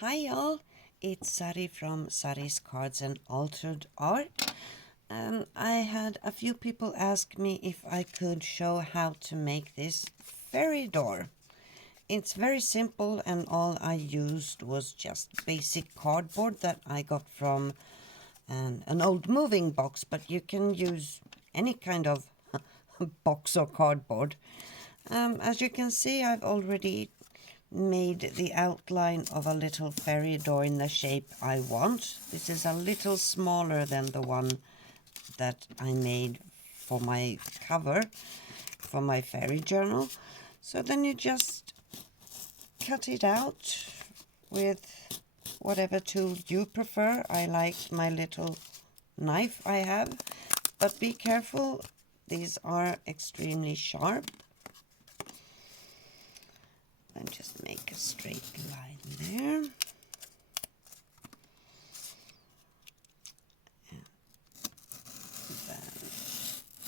Hi y'all, it's Sari from Sari's Cards and Altered Art. I had a few people ask me if I could show how to make this fairy door. It's very simple and all I used was just basic cardboard that I got from an old moving box, but you can use any kind of box or cardboard. As you can see, I've already made the outline of a little fairy door in the shape I want. This is a little smaller than the one that I made for my cover for my fairy journal. So then you just cut it out with whatever tool you prefer. I like my little knife I have, but be careful, these are extremely sharp. And just make a straight line there.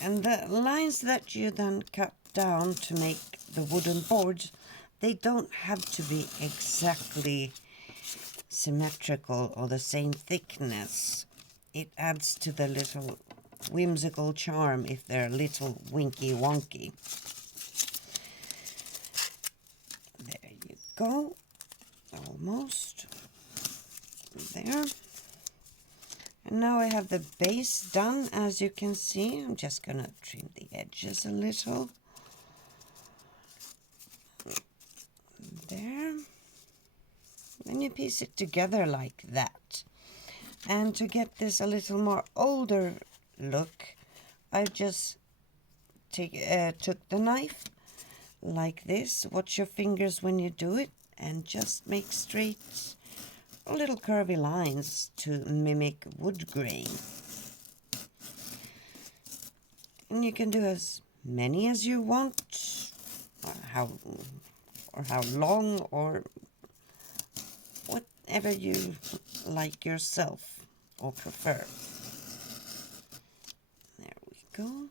And the lines that you then cut down to make the wooden boards, they don't have to be exactly symmetrical or the same thickness. It adds to the little whimsical charm if they're a little winky wonky. There you go, almost there. And now I have the base done, as you can see. I'm just gonna trim the edges a little. There. Then you piece it together like that. And to get this a little more older look, I just took the knife like this. Watch your fingers when you do it and just make straight little curvy lines to mimic wood grain. And you can do as many as you want, or how long, or whatever you like yourself or prefer. There we go.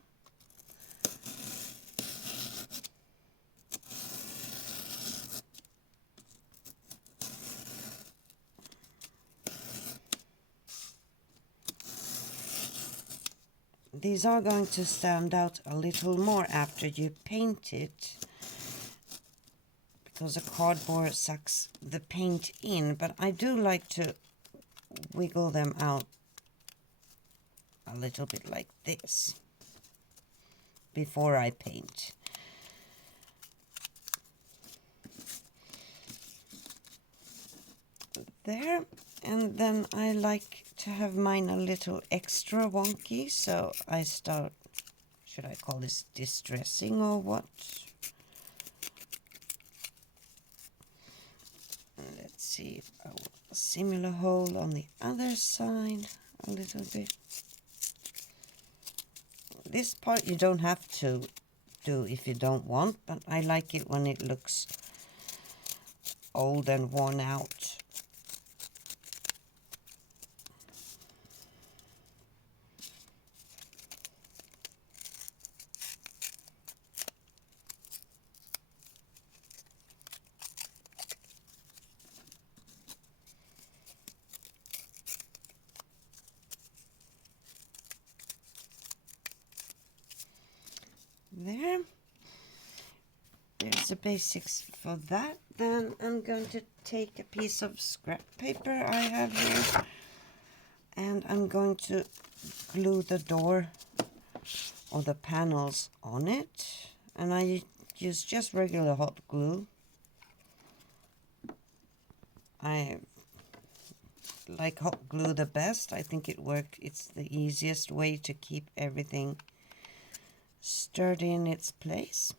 These are going to stand out a little more after you paint it, because the cardboard sucks the paint in, but I do like to wiggle them out a little bit like this before I paint. There, and then I like to have mine a little extra wonky, so I start, should I call this distressing or what? Let's see if I want a similar hole on the other side a little bit. This part you don't have to do if you don't want, but I like it when it looks old and worn out. There's the basics for that. Then I'm going to take a piece of scrap paper I have here, and I'm going to glue the door or the panels on it, and I use just regular hot glue. I like hot glue the best. I think it's the easiest way to keep everything sturdy in its place.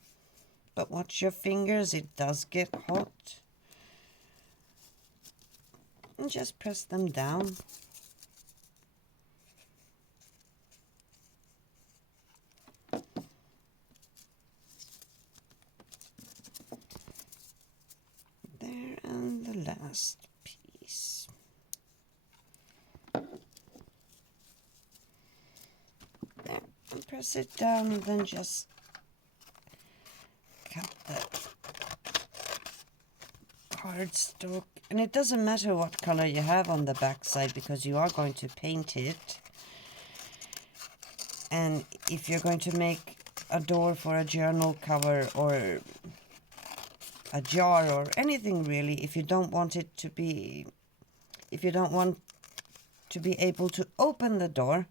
But watch your fingers, it does get hot. And just press them down. There, and the last piece. There, and press it down, and then just cut the cardstock, and it doesn't matter what color you have on the back side because you are going to paint it. And if you're going to make a door for a journal cover or a jar or anything really, if you don't want to be able to open the door,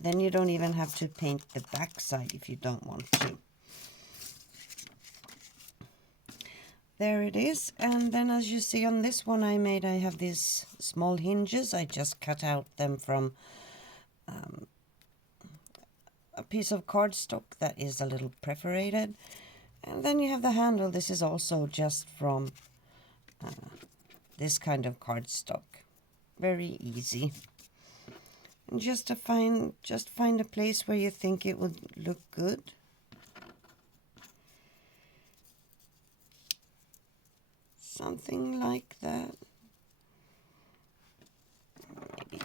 then you don't even have to paint the back side if you don't want to. There it is. And then as you see on this one I have these small hinges. I just cut out them from a piece of cardstock that is a little perforated. And then you have the handle. This is also just from this kind of cardstock. Very easy. And just find a place where you think it would look good. Something like that. Maybe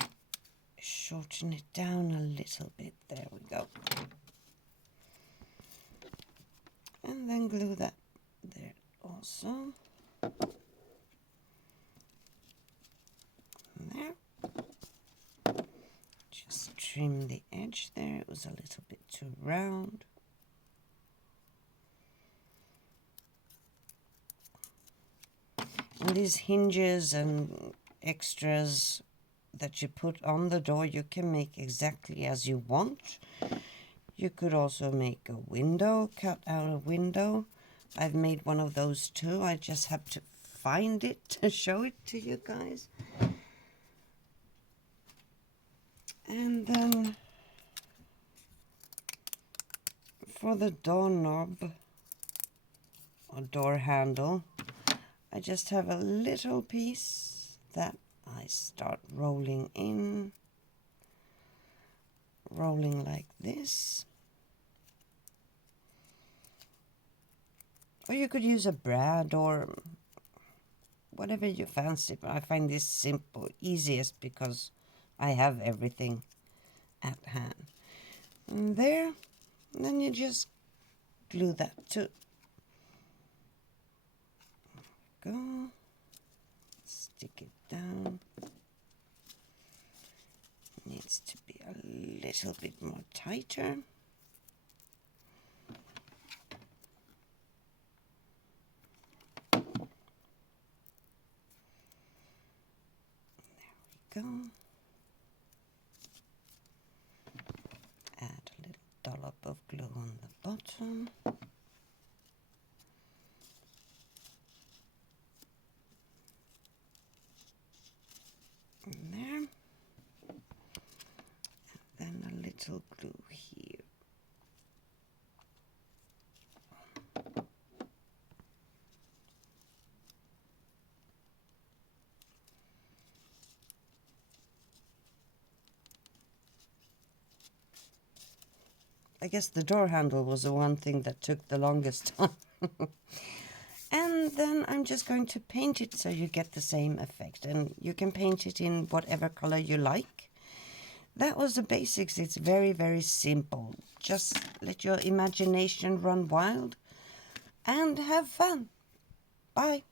shorten it down a little bit. There we go. And then glue that there also. There. Just trim the edge there. It was a little bit too round. And these hinges and extras that you put on the door, you can make exactly as you want. You could also make a window, cut out a window. I've made one of those too. I just have to find it to show it to you guys. And then for the doorknob or door handle, I just have a little piece that I start rolling in, rolling like this. Or you could use a brad or whatever you fancy, but I find this simple, easiest because I have everything at hand. And there, and then you just glue that too. Go, stick it down. Needs to be a little bit more tighter. There we go. Add a little dollop of glue on the bottom. There, and then a little glue here. I guess the door handle was the one thing that took the longest time. And then I'm just going to paint it so you get the same effect. And you can paint it in whatever color you like. That was the basics. It's very, very simple. Just let your imagination run wild and have fun. Bye.